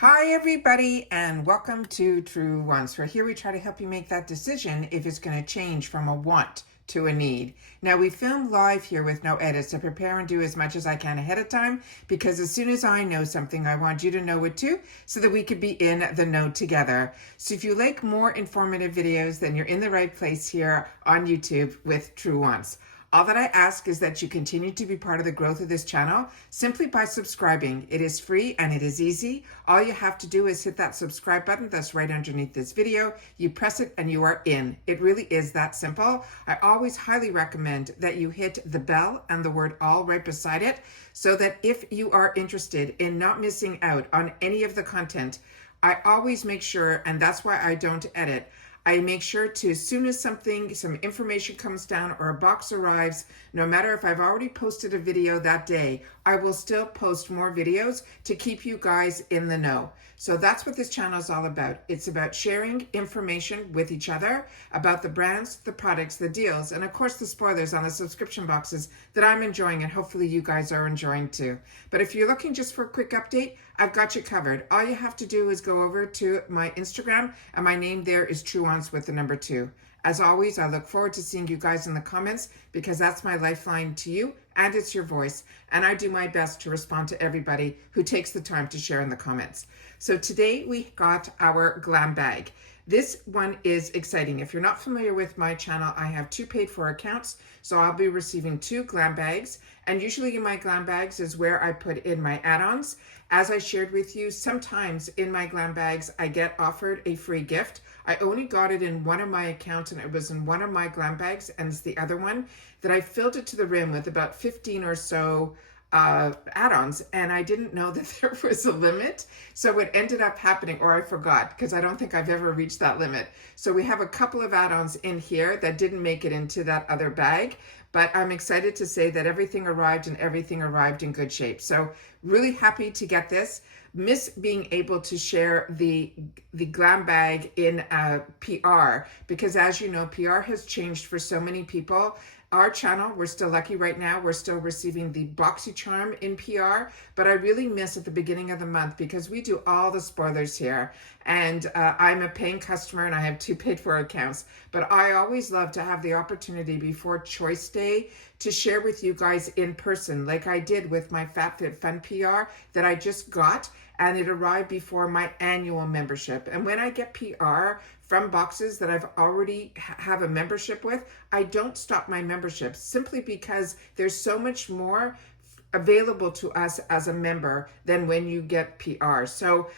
Hi everybody and welcome to Truewants, where here we try to help you make that decision if it's going to change from a want to a need. Now we film live here with no edits to prepare and do as much as I can ahead of time, because as soon as I know something, I want you to know it too, so that we could be in the know together. So if you like more informative videos, then you're in the right place here on YouTube with Truewants. All that I ask is that you continue to be part of the growth of this channel simply by subscribing. It is free and it is easy. All you have to do is hit that subscribe button that's right underneath this video. You press it and you are in. It really is that simple. I always highly recommend that you hit the bell and the word all right beside it, so that if you are interested in not missing out on any of the content, I always make sure, and that's why I don't edit, I make sure to, as soon as some information comes down or a box arrives, no matter if I've already posted a video that day, I will still post more videos to keep you guys in the know. So that's what this channel is all about. It's about sharing information with each other about the brands, the products, the deals, and of course the spoilers on the subscription boxes that I'm enjoying and hopefully you guys are enjoying too. But if you're looking just for a quick update, I've got you covered. All you have to do is go over to my Instagram, and my name there is Truewants with the number 2. As always, I look forward to seeing you guys in the comments, because that's my lifeline to you and it's your voice. And I do my best to respond to everybody who takes the time to share in the comments. So today we got our GlamBag. This one is exciting. If you're not familiar with my channel, I have 2 paid for accounts. So I'll be receiving 2 GlamBags. And usually in my GlamBags is where I put in my add-ons. As I shared with you, sometimes in my GlamBags, I get offered a free gift. I only got it in one of my accounts, and it was in one of my GlamBags, and it's the other one that I filled it to the rim with about 15 or so add-ons, and I didn't know that there was a limit. So it ended up happening, or I forgot, because I don't think I've ever reached that limit. So we have a couple of add-ons in here that didn't make it into that other bag, but I'm excited to say that everything arrived, and everything arrived in good shape. So really happy to get this. Miss being able to share the GlamBag in PR, because as you know, PR has changed for so many people. Our channel, we're still lucky right now. We're still receiving the BoxyCharm in PR, but I really miss at the beginning of the month, because we do all the spoilers here. And I'm a paying customer and I have 2 paid for accounts, but I always love to have the opportunity before Choice Day to share with you guys in person, like I did with my FabFitFun PR that I just got, and it arrived before my annual membership. And when I get PR from boxes that I've already have a membership with, I don't stop my membership, simply because there's so much more available to us as a member than when you get PR. So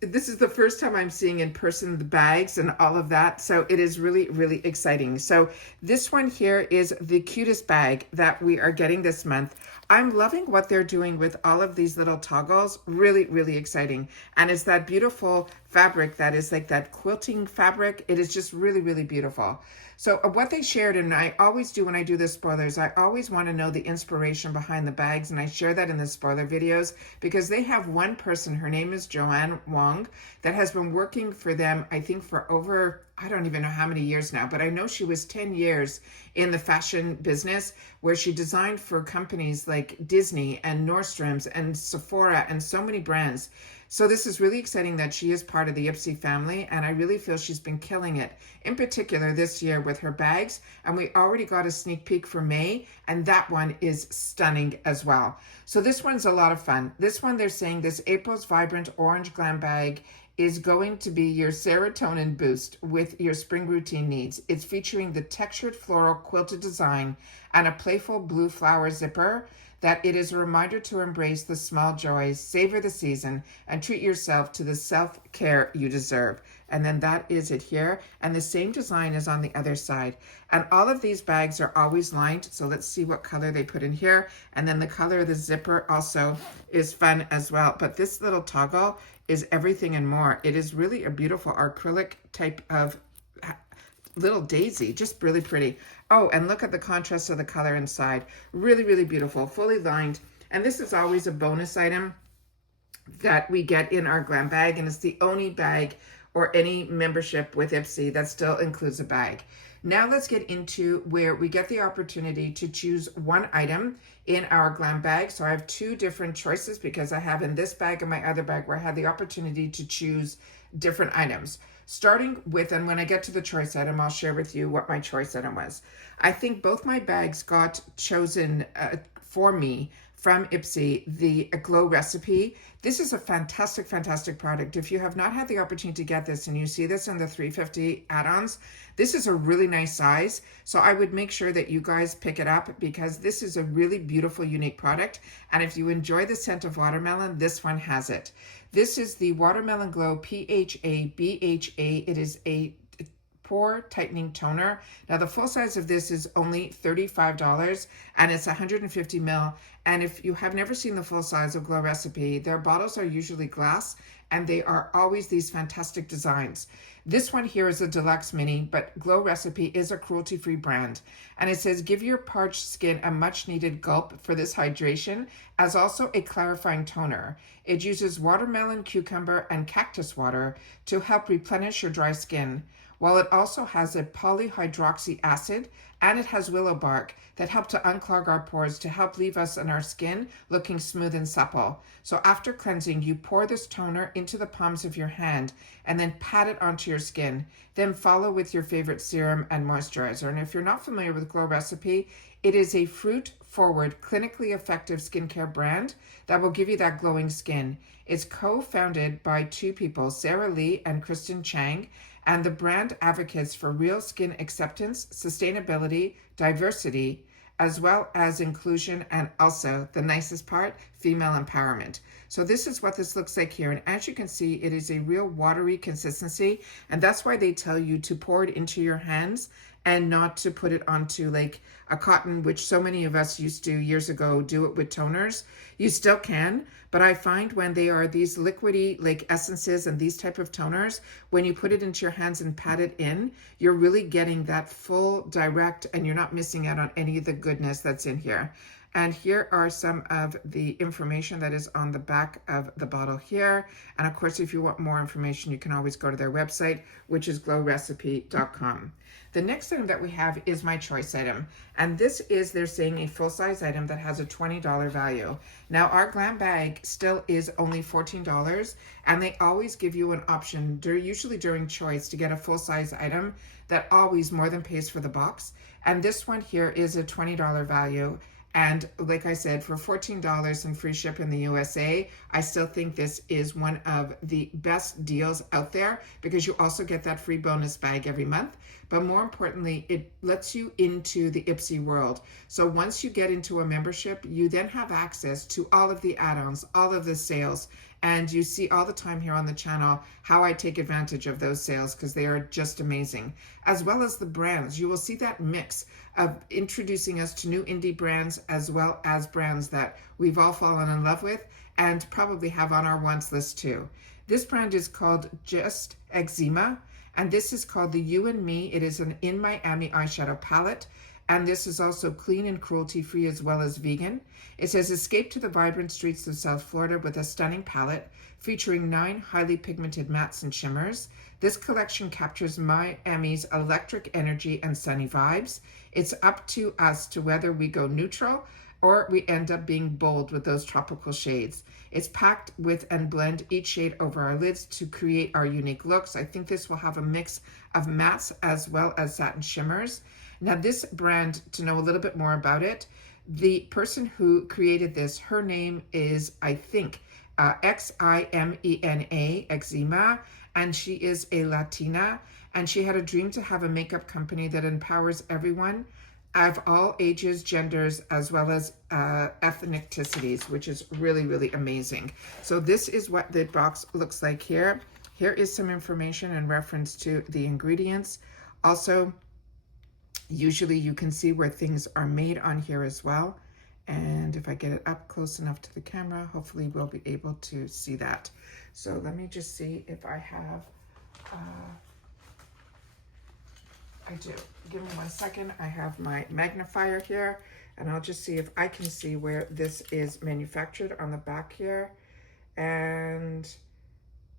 this is the first time I'm seeing in person the bags and all of that. So it is really, really exciting. So this one here is the cutest bag that we are getting this month. I'm loving what they're doing with all of these little toggles. Really, really exciting. And it's that beautiful fabric that is like that quilting fabric. It is just really, really beautiful. So what they shared, and I always do when I do the spoilers, I always want to know the inspiration behind the bags, and I share that in the spoiler videos, because they have one person, her name is Joanne Wong, that has been working for them, I think for over, I don't even know how many years now, but I know she was 10 years in the fashion business, where she designed for companies like Disney and Nordstrom's and Sephora and so many brands. So this is really exciting that she is part of the IPSY family, and I really feel she's been killing it, in particular this year with her bags. And we already got a sneak peek for May, and that one is stunning as well. So this one's a lot of fun. This one, they're saying this April's Vibrant Orange GlamBag is going to be your serotonin boost with your spring routine needs. It's featuring the textured floral quilted design and a playful blue flower zipper, that it is a reminder to embrace the small joys, savor the season, and treat yourself to the self-care you deserve. And then that is it here. And the same design is on the other side. And all of these bags are always lined. So let's see what color they put in here. And then the color of the zipper also is fun as well. But this little toggle is everything and more. It is really a beautiful acrylic type of little daisy, just really pretty. Oh, and look at the contrast of the color inside. Really, really beautiful, fully lined. And this is always a bonus item that we get in our GlamBag, and it's the only bag or any membership with IPSY that still includes a bag. Now let's get into where we get the opportunity to choose one item in our GlamBag. So I have two different choices because I have in this bag and my other bag where I had the opportunity to choose different items. Starting with, and when I get to the choice item, I'll share with you what my choice item was. I think both my bags got chosen for me from IPSY, the Glow Recipe. This is a fantastic, fantastic product. If you have not had the opportunity to get this and you see this in the 350 add-ons, this is a really nice size. So I would make sure that you guys pick it up because this is a really beautiful, unique product. And if you enjoy the scent of watermelon, this one has it. This is the Watermelon Glow PHA BHA. It is a pore tightening toner. Now the full size of this is only $35 and it's 150 ml. And if you have never seen the full size of Glow Recipe, their bottles are usually glass and they are always these fantastic designs. This one here is a deluxe mini, but Glow Recipe is a cruelty-free brand. And it says, give your parched skin a much needed gulp for this hydration, as also a clarifying toner. It uses watermelon, cucumber, and cactus water to help replenish your dry skin, while it also has a polyhydroxy acid and it has willow bark that help to unclog our pores to help leave us and our skin looking smooth and supple. So after cleansing, you pour this toner into the palms of your hand and then pat it onto your skin. Then follow with your favorite serum and moisturizer. And if you're not familiar with Glow Recipe, it is a fruit-forward, clinically effective skincare brand that will give you that glowing skin. It's co-founded by two people, Sarah Lee and Kristen Chang, and the brand advocates for real skin acceptance, sustainability, diversity, as well as inclusion, and also, the nicest part, female empowerment. So this is what this looks like here. And as you can see, it is a real watery consistency. And that's why they tell you to pour it into your hands and not to put it onto like a cotton, which so many of us used to years ago do it with toners. You still can, but I find when they are these liquidy like essences and these type of toners, when you put it into your hands and pat it in, you're really getting that full direct and you're not missing out on any of the goodness that's in here. And here are some of the information that is on the back of the bottle here. And of course, if you want more information, you can always go to their website, which is glowrecipe.com. The next item that we have is my choice item. And this is, they're saying, a full-size item that has a $20 value. Now, our GlamBag still is only $14, and they always give you an option, usually during choice, to get a full-size item that always more than pays for the box. And this one here is a $20 value. And like I said, for $14 and free ship in the USA, I still think this is one of the best deals out there because you also get that free bonus bag every month. But more importantly, it lets you into the IPSY world. So once you get into a membership, you then have access to all of the add-ons, all of the sales. And you see all the time here on the channel how I take advantage of those sales because they are just amazing. As well as the brands. You will see that mix of introducing us to new indie brands as well as brands that we've all fallen in love with and probably have on our wants list too. This brand is called Just Eczema, and this is called the You and Me. It is an In Miami eyeshadow palette. And this is also clean and cruelty-free as well as vegan. It says, escape to the vibrant streets of South Florida with a stunning palette featuring 9 highly pigmented mattes and shimmers. This collection captures Miami's electric energy and sunny vibes. It's up to us to whether we go neutral or we end up being bold with those tropical shades. It's packed with and blend each shade over our lids to create our unique looks. I think this will have a mix of mattes as well as satin shimmers. Now this brand, to know a little bit more about it, the person who created this, her name is, I think, Ximena, Eczema, and she is a Latina, and she had a dream to have a makeup company that empowers everyone of all ages, genders, as well as ethnicities, which is really, really amazing. So this is what the box looks like here. Here is some information in reference to the ingredients. Also, usually you can see where things are made on here as well. And if I get it up close enough to the camera, hopefully we'll be able to see that. So let me just see if I have, I do. Give me 1 second. I have my magnifier here and I'll just see if I can see where this is manufactured on the back here. And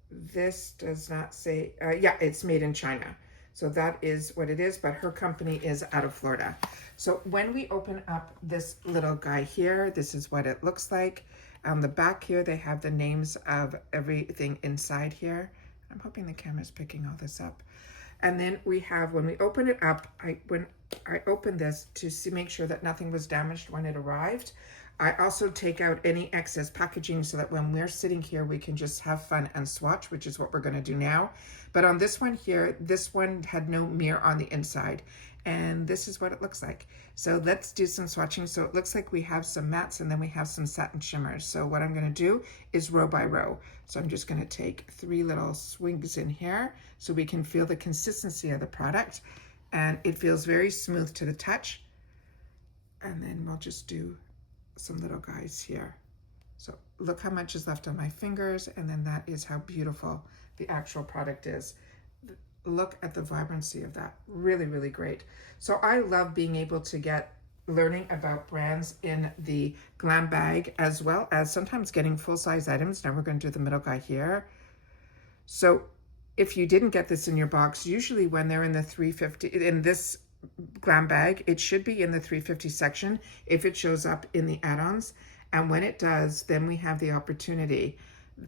this does not say, yeah, it's made in China. So that is what it is, but her company is out of Florida. So when we open up this little guy here, this is what it looks like. On the back here, they have the names of everything inside here. I'm hoping the camera's picking all this up. And then we have, when we open it up, when I opened this to make sure that nothing was damaged when it arrived, I also take out any excess packaging so that when we're sitting here, we can just have fun and swatch, which is what we're going to do now. But on this one here, this one had no mirror on the inside. And this is what it looks like. So let's do some swatching. So it looks like we have some mattes and then we have some satin shimmers. So what I'm going to do is row by row. So I'm just going to take 3 little swings in here so we can feel the consistency of the product. And it feels very smooth to the touch. And then we'll just do some little guys here. So look how much is left on my fingers, and then that is how beautiful the actual product is. Look at the vibrancy of that. Really, really great. So I love being able to learning about brands in the GlamBag, as well as sometimes getting full-size items. Now we're going to do the middle guy here. So if you didn't get this in your box, usually when they're in the 350, in this GlamBag, it should be in the 350 section if it shows up in the add-ons. And when it does, then we have the opportunity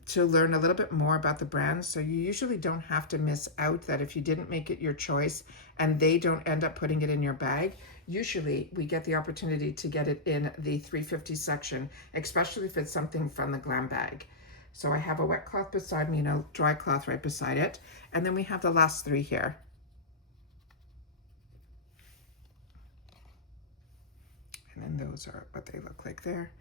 to learn a little bit more about the brand. So you usually don't have to miss out that if you didn't make it your choice and they don't end up putting it in your bag. Usually we get the opportunity to get it in the 350 section, especially if it's something from the GlamBag. So I have a wet cloth beside me and a dry cloth right beside it. And then we have the last 3 here. And then those are what they look like there.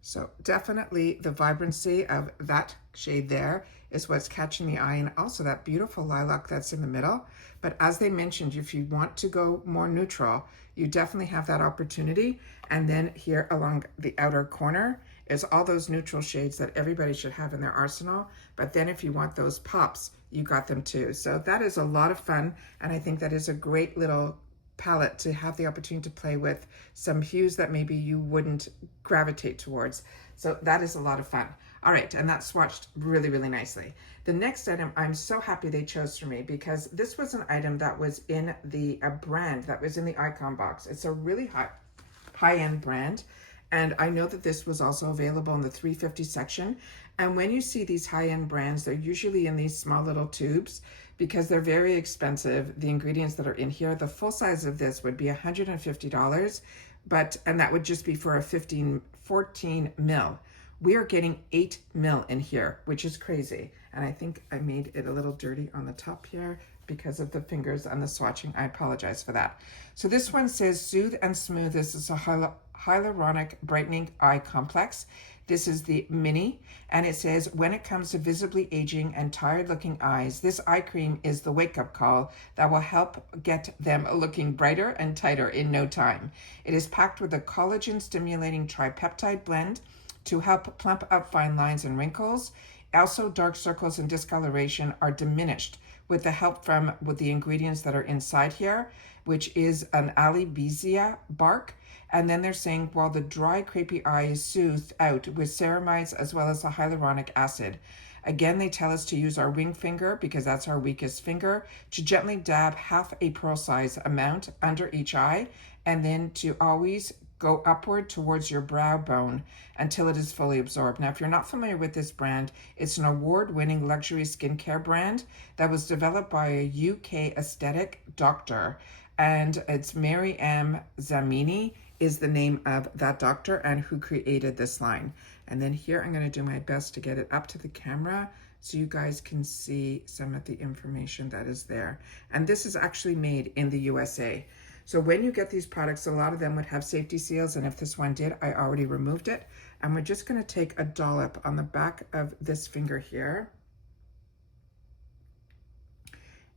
So definitely the vibrancy of that shade there is what's catching the eye, and also that beautiful lilac that's in the middle. But as they mentioned, if you want to go more neutral, you definitely have that opportunity. And then here along the outer corner is all those neutral shades that everybody should have in their arsenal. But then if you want those pops, you got them too. So that is a lot of fun. And I think that is a great little palette to have the opportunity to play with some hues that maybe you wouldn't gravitate towards. So that is a lot of fun. All right, and that's swatched really, really nicely. The next item, I'm so happy they chose for me because this was an item that was in a brand that was in the icon box. It's a really high-end brand. And I know that this was also available in the 350 section. And when you see these high-end brands, they're usually in these small little tubes because they're very expensive. The ingredients that are in here, the full size of this would be $150, and that would just be for a 14 mil. We are getting 8 mil in here, which is crazy. And I think I made it a little dirty on the top here because of the fingers on the swatching. I apologize for that. So this one says Soothe and Smooth. This is a hyaluronic brightening eye complex. This is the mini, and it says, when it comes to visibly aging and tired looking eyes, this eye cream is the wake-up call that will help get them looking brighter and tighter in no time. It is packed with a collagen stimulating tripeptide blend to help plump up fine lines and wrinkles. Also, dark circles and discoloration are diminished with the help with the ingredients that are inside here, which is an albizia bark. And then they're saying, while the dry, crepey eye is soothed out with ceramides as well as the hyaluronic acid. Again, they tell us to use our ring finger, because that's our weakest finger, to gently dab half a pearl size amount under each eye, and then to always go upward towards your brow bone until it is fully absorbed. Now, if you're not familiar with this brand, it's an award-winning luxury skincare brand that was developed by a UK aesthetic doctor, and it's Mary M. Zamini is the name of that doctor and who created this line. And then here I'm going to do my best to get it up to the camera so you guys can see some of the information that is there. And this is actually made in the USA. So when you get these products, a lot of them would have safety seals, and if this one did, I already removed it. And we're just going to take a dollop on the back of this finger here.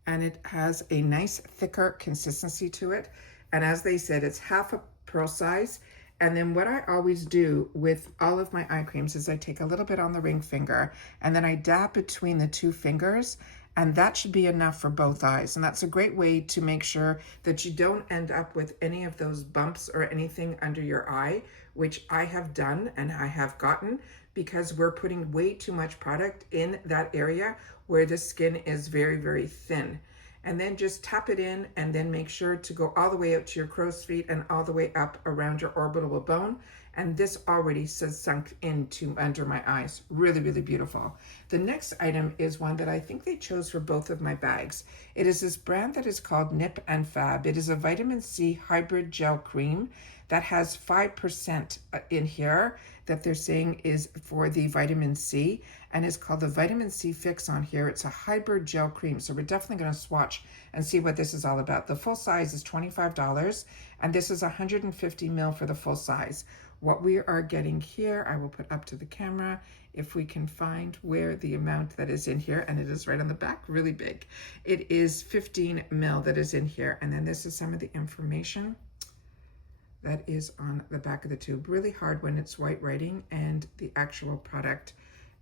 And it has a nice thicker consistency to it. And as they said, it's half a pearl size. And then what I always do with all of my eye creams is I take a little bit on the ring finger and then I dab between the 2 fingers, And that should be enough for both eyes. And that's a great way to make sure that you don't end up with any of those bumps or anything under your eye, which I have done and I have gotten because we're putting way too much product in that area where the skin is very, very thin. And then just tap it in and then make sure to go all the way out to your crow's feet and all the way up around your orbital bone. And this already says sunk into under my eyes. Really, really beautiful. The next item is one that I think they chose for both of my bags. It is this brand that is called Nip and Fab. It is a vitamin C hybrid gel cream that has 5% in here that they're saying is for the vitamin C, and it's called the Vitamin C Fix on here. It's a hybrid gel cream, so we're definitely going to swatch and see what this is all about. The full size is $25, and this is 150 ml for the full size. What we are getting here, I will put up to the camera if we can find where the amount that is in here, and it is right on the back, really big. It is 15 ml that is in here, and then this is some of the information that is on the back of the tube. Really hard when it's white writing and the actual product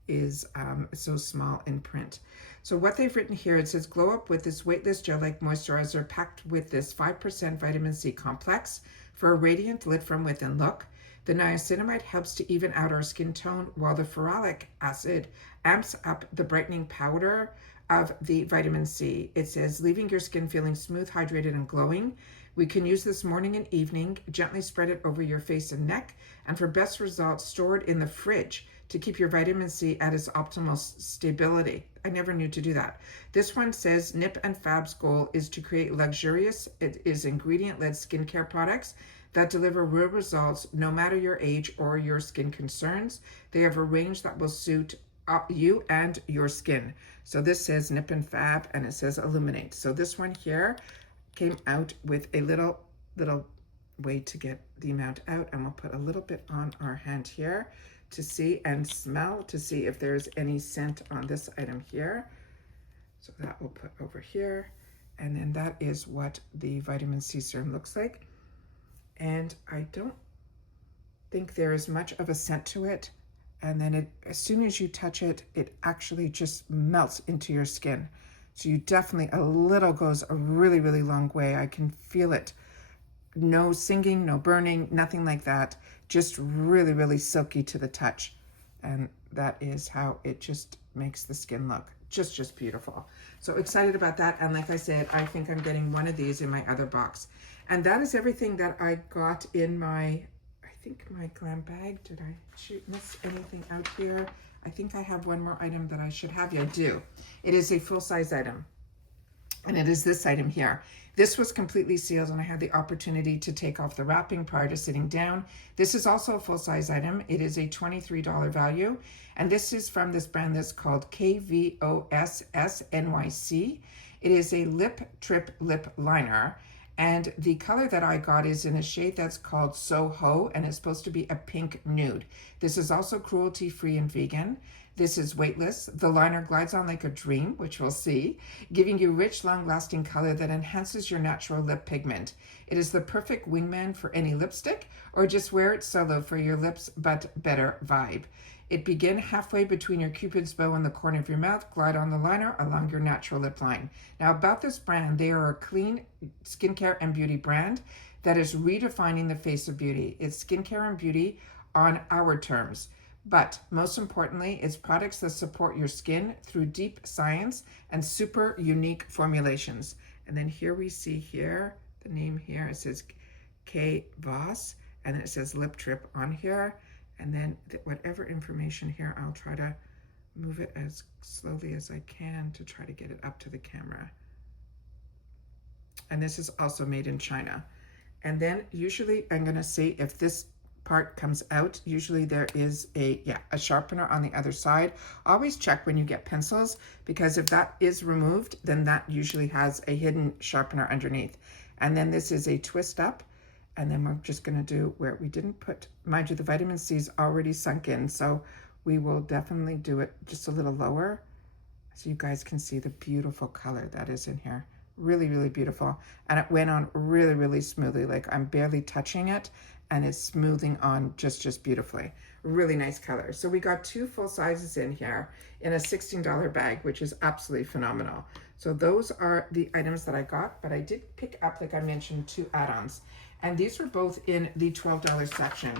is so small in print. So what they've written here, it says glow up with this weightless gel-like moisturizer packed with this 5% vitamin C complex for a radiant lit from within look. The niacinamide helps to even out our skin tone, while the ferulic acid amps up the brightening powder of the vitamin C. It says leaving your skin feeling smooth, hydrated, and glowing. We can use this morning and evening. Gently spread it over your face and neck, and for best results, store it in the fridge to keep your vitamin C at its optimal stability. I never knew to do that. This one says Nip and Fab's goal is to create luxurious, it is ingredient-led skincare products that deliver real results no matter your age or your skin concerns. They have a range that will suit you and your skin. So this says Nip and Fab, and it says Illuminate. So this one here came out with a little way to get the amount out, and we'll put a little bit on our hand here to see and smell to see if there's any scent on this item here. So that we'll put over here, and then that is what the vitamin C serum looks like. And I don't think there is much of a scent to it, and then as soon as you touch it, it actually just melts into your skin. So you definitely, a little goes a really, really long way. I can feel it. No singing, no burning, nothing like that. Just really, really silky to the touch. And that is how it just makes the skin look just beautiful. So excited about that. And like I said, I think I'm getting one of these in my other box. And that is everything that I got in my, I think my GlamBag. Did I miss anything out here? I think I have one more item that I should have. Yeah, I do. It is a full-size item, and it is this item here. This was completely sealed, and I had the opportunity to take off the wrapping prior to sitting down. This is also a full-size item. It is a $23 value, and this is from this brand that's called KVOSS It is a lip trip lip liner. And the color that I got is in a shade that's called Soho, and it's supposed to be a pink nude. This is also cruelty-free and vegan. This is weightless. The liner glides on like a dream, which we'll see, giving you rich, long-lasting color that enhances your natural lip pigment. It is the perfect wingman for any lipstick, or just wear it solo for your lips but better vibe. It begin halfway between your cupid's bow and the corner of your mouth, glide on the liner along your natural lip line. Now about this brand, they are a clean skincare and beauty brand that is redefining the face of beauty. It's skincare and beauty on our terms. But most importantly, it's products that support your skin through deep science and super unique formulations. And then here we see here, the name here, it says KVOSS, and then it says Lip Trip on here. And then whatever information here, I'll try to move it as slowly as I can to try to get it up to the camera. And this is also made in China. And then usually I'm gonna see if this part comes out. Usually there is a sharpener on the other side. Always check when you get pencils, because if that is removed, then that usually has a hidden sharpener underneath. And then this is a twist up. And then we're just gonna do where we didn't put, mind you, the vitamin C is already sunk in, so we will definitely do it just a little lower so you guys can see the beautiful color that is in here. Really, really beautiful. And it went on really, really smoothly. Like I'm barely touching it, and it's smoothing on just beautifully. Really nice color. So we got 2 full sizes in here in a $16 bag, which is absolutely phenomenal. So those are the items that I got, but I did pick up, like I mentioned, 2 add-ons. And these were both in the $12 section.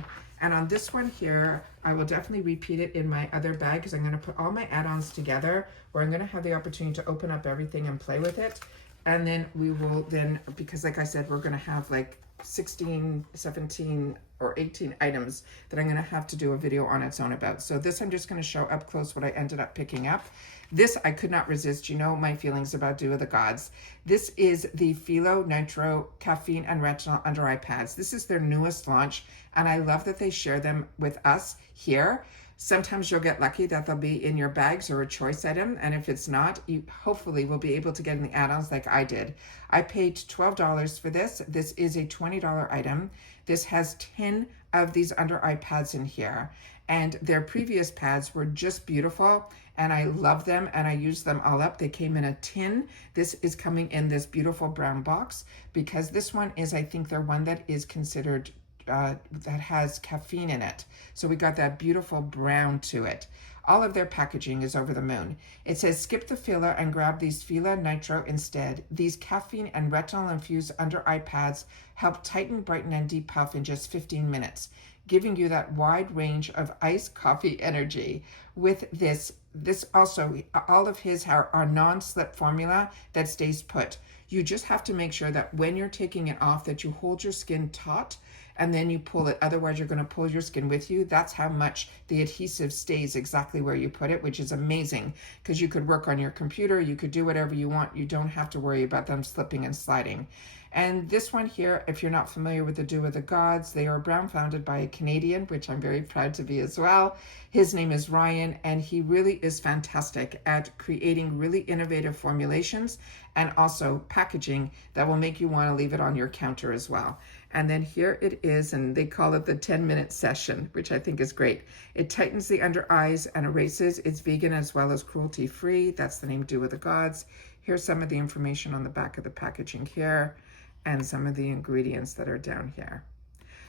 And on this one here, I will definitely repeat it in my other bag because I'm going to put all my add-ons together where I'm going to have the opportunity to open up everything and play with it. And then we will then, because like I said, we're going to have like 16, 17, or 18 items that I'm going to have to do a video on its own about. So this I'm just going to show up close what I ended up picking up. This I could not resist. You know my feelings about Dew of the Gods. This is the Philo Nitro Caffeine and Retinol Under Eye Pads. This is their newest launch, and I love that they share them with us here. Sometimes you'll get lucky that they'll be in your bags or a choice item, and if it's not, you hopefully will be able to get in the add-ons like I did. I paid $12 for this. This is a $20 item. This has 10 of these under eye pads in here, and their previous pads were just beautiful, and I love them, and I used them all up. They came in a tin. This is coming in this beautiful brown box because this one is, I think, their one that is considered that has caffeine in it. So we got that beautiful brown to it. All of their packaging is over the moon. It says, skip the filler and grab these Philo Nitro instead. These caffeine and retinol infused under eye pads help tighten, brighten, and depuff in just 15 minutes, giving you that wide range of iced coffee energy. With this also, all of his are non-slip formula that stays put. You just have to make sure that when you're taking it off that you hold your skin taut and then you pull it. Otherwise, you're going to pull your skin with you. That's how much the adhesive stays exactly where you put it, which is amazing because you could work on your computer. You could do whatever you want. You don't have to worry about them slipping and sliding. And this one here, if you're not familiar with the Dew of the Gods, they are brown founded by a Canadian, which I'm very proud to be as well. His name is Ryan, and he really is fantastic at creating really innovative formulations and also packaging that will make you want to leave it on your counter as well. And then here it is, and they call it the 10-minute session, which I think is great. It tightens the under eyes and erases. It's vegan as well as cruelty-free. That's the name, Dew of the Gods. Here's some of the information on the back of the packaging here and some of the ingredients that are down here.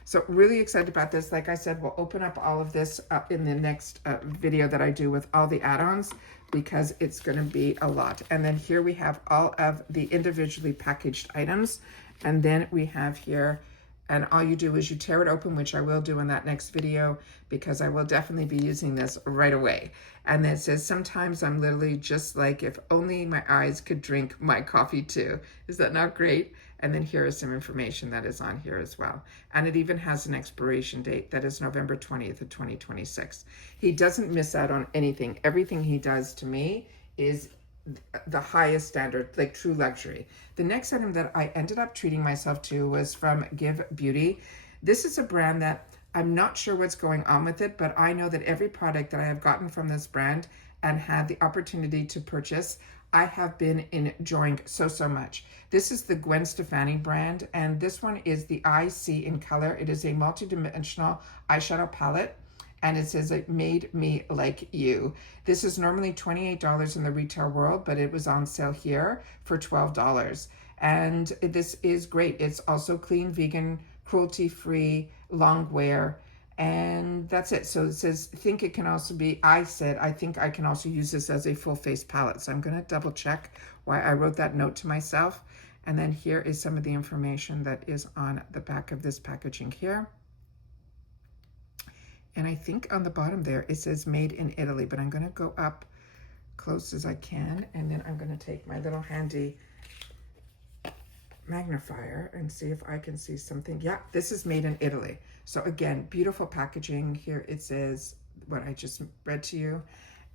So really excited about this. Like I said, we'll open up all of this in the next video that I do with all the add-ons because it's going to be a lot. And then here we have all of the individually packaged items. And then we have here, and all you do is you tear it open, which I will do in that next video because I will definitely be using this right away. And then it says, sometimes I'm literally just like, if only my eyes could drink my coffee too. Is that not great? And then here is some information that is on here as well. And it even has an expiration date that is November 20th of 2026. He doesn't miss out on anything. Everything he does to me is the highest standard, like true luxury. The next item that I ended up treating myself to was from Give Beauty. This is a brand that I'm not sure what's going on with it, but I know that every product that I have gotten from this brand and had the opportunity to purchase, I have been enjoying so much. This is the Gwen Stefani brand, and this one is the IC in color. It is a multi-dimensional eyeshadow palette, and it says it made me like you. This is normally $28 in the retail world, but it was on sale here for $12. And this is great. It's also clean, vegan, cruelty-free, long wear, and that's it. So it says, think it can also be, I think I can also use this as a full face palette. So I'm going to double check why I wrote that note to myself. And then here is some of the information that is on the back of this packaging here. And I think on the bottom there, it says made in Italy, but I'm going to go up close as I can. And then I'm going to take my little handy magnifier and see if I can see something. Yeah, this is made in Italy. So again, beautiful packaging. Here it says what I just read to you.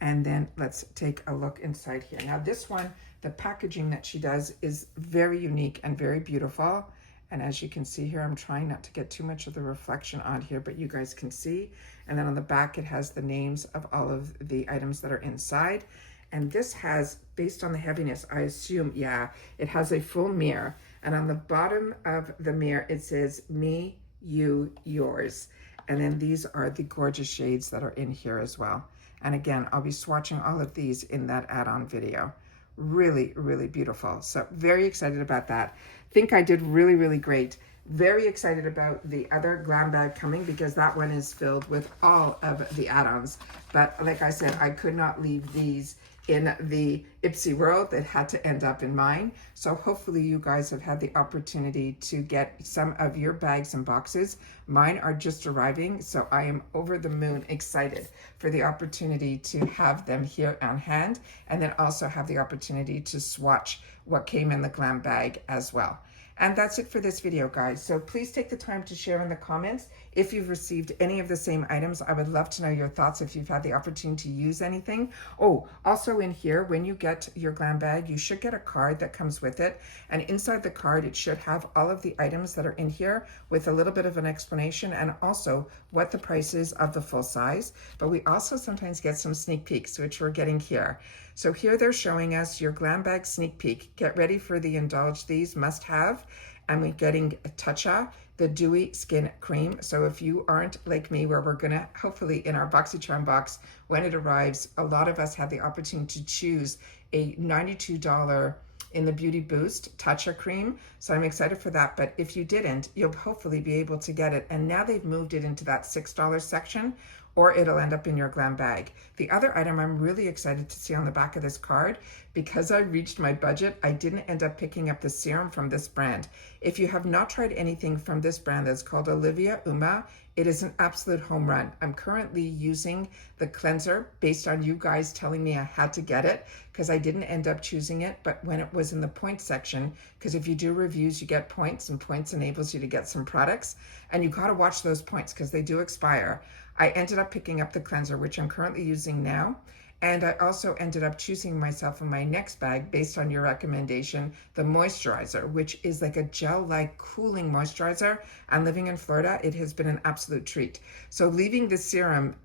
And then let's take a look inside here. Now this one, the packaging that she does is very unique and very beautiful. And as you can see here, I'm trying not to get too much of the reflection on here, but you guys can see. And then on the back, it has the names of all of the items that are inside. And this has, based on the heaviness, I assume, yeah, it has a full mirror. And on the bottom of the mirror, it says me, you, yours. And then these are the gorgeous shades that are in here as well. And again, I'll be swatching all of these in that add-on video. Really, really beautiful. So very excited about that. Think I did really, really great. Very excited about the other GlamBag coming because that one is filled with all of the add-ons. But like I said, I could not leave these in the IPSY world that had to end up in mine. So hopefully you guys have had the opportunity to get some of your bags and boxes. Mine are just arriving, so I am over the moon excited for the opportunity to have them here on hand, and then also have the opportunity to swatch what came in the GlamBag as well. And that's it for this video, guys. So please take the time to share in the comments if you've received any of the same items. I would love to know your thoughts if you've had the opportunity to use anything. Oh, also in here, when you get your GlamBag, you should get a card that comes with it. And inside the card, it should have all of the items that are in here with a little bit of an explanation and also what the price is of the full size. But we also sometimes get some sneak peeks, which we're getting here. So here they're showing us your GlamBag sneak peek. Get ready for the Indulge These must have. And we're getting Toucha, the Dewy Skin Cream. So if you aren't like me, where we're gonna, hopefully in our BoxyCharm box, when it arrives, a lot of us had the opportunity to choose a $92 in the Beauty Boost Toucha cream. So I'm excited for that. But if you didn't, you'll hopefully be able to get it. And now they've moved it into that $6 section, or it'll end up in your GlamBag. The other item I'm really excited to see on the back of this card, because I reached my budget, I didn't end up picking up the serum from this brand. If you have not tried anything from this brand that's called Olivia Uma, it is an absolute home run. I'm currently using the cleanser based on you guys telling me I had to get it, because I didn't end up choosing it, but when it was in the points section, because if you do reviews, you get points, and points enables you to get some products, and you gotta watch those points because they do expire. I ended up picking up the cleanser, which I'm currently using now. And I also ended up choosing myself in my next bag, based on your recommendation, the moisturizer, which is like a gel-like cooling moisturizer. And living in Florida, it has been an absolute treat. So leaving the serum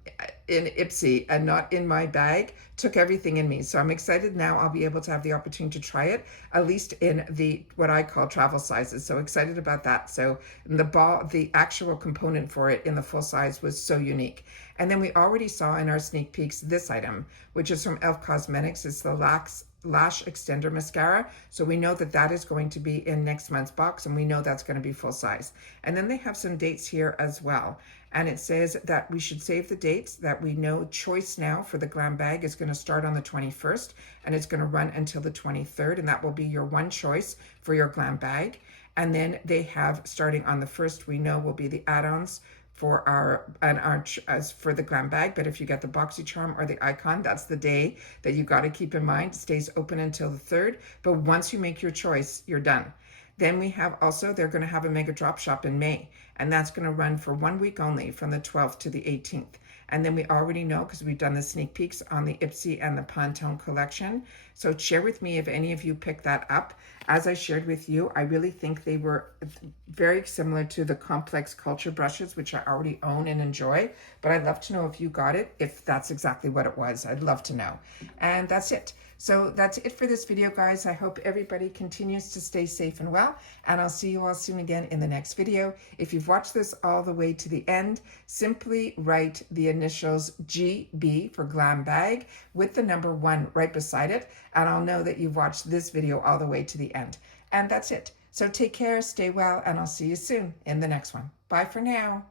in IPSY and not in my bag took everything in me. So I'm excited now I'll be able to have the opportunity to try it, at least in the, what I call travel sizes. So excited about that. So the actual component for it in the full size was so unique. And then we already saw in our sneak peeks this item, which is from e.l.f. Cosmetics. It's the Lash Extender Mascara. So we know that that is going to be in next month's box, and we know that's going to be full size. And then they have some dates here as well. And it says that we should save the dates, that we know Choice Now for the GlamBag is going to start on the 21st, and it's going to run until the 23rd, and that will be your one choice for your GlamBag. And then they have, starting on the 1st, we know will be the add-ons for as for the GlamBag. But if you get the BoxyCharm or the Icon, that's the day that you got to keep in mind. It stays open until the 3rd, but once you make your choice, you're done. Then we have also, they're going to have a mega drop shop in May, and that's going to run for 1 week only, from the 12th to the 18th. And then we already know, because we've done the sneak peeks on the IPSY and the Pantone collection. So share with me if any of you picked that up. As I shared with you, I really think they were very similar to the Complex Culture brushes, which I already own and enjoy. But I'd love to know if you got it, if that's exactly what it was. I'd love to know. And that's it. So that's it for this video, guys. I hope everybody continues to stay safe and well, and I'll see you all soon again in the next video. If you've watched this all the way to the end, simply write the initials GB for GlamBag with the number 1 right beside it, and I'll know that you've watched this video all the way to the end. And that's it. So take care, stay well, and I'll see you soon in the next one. Bye for now.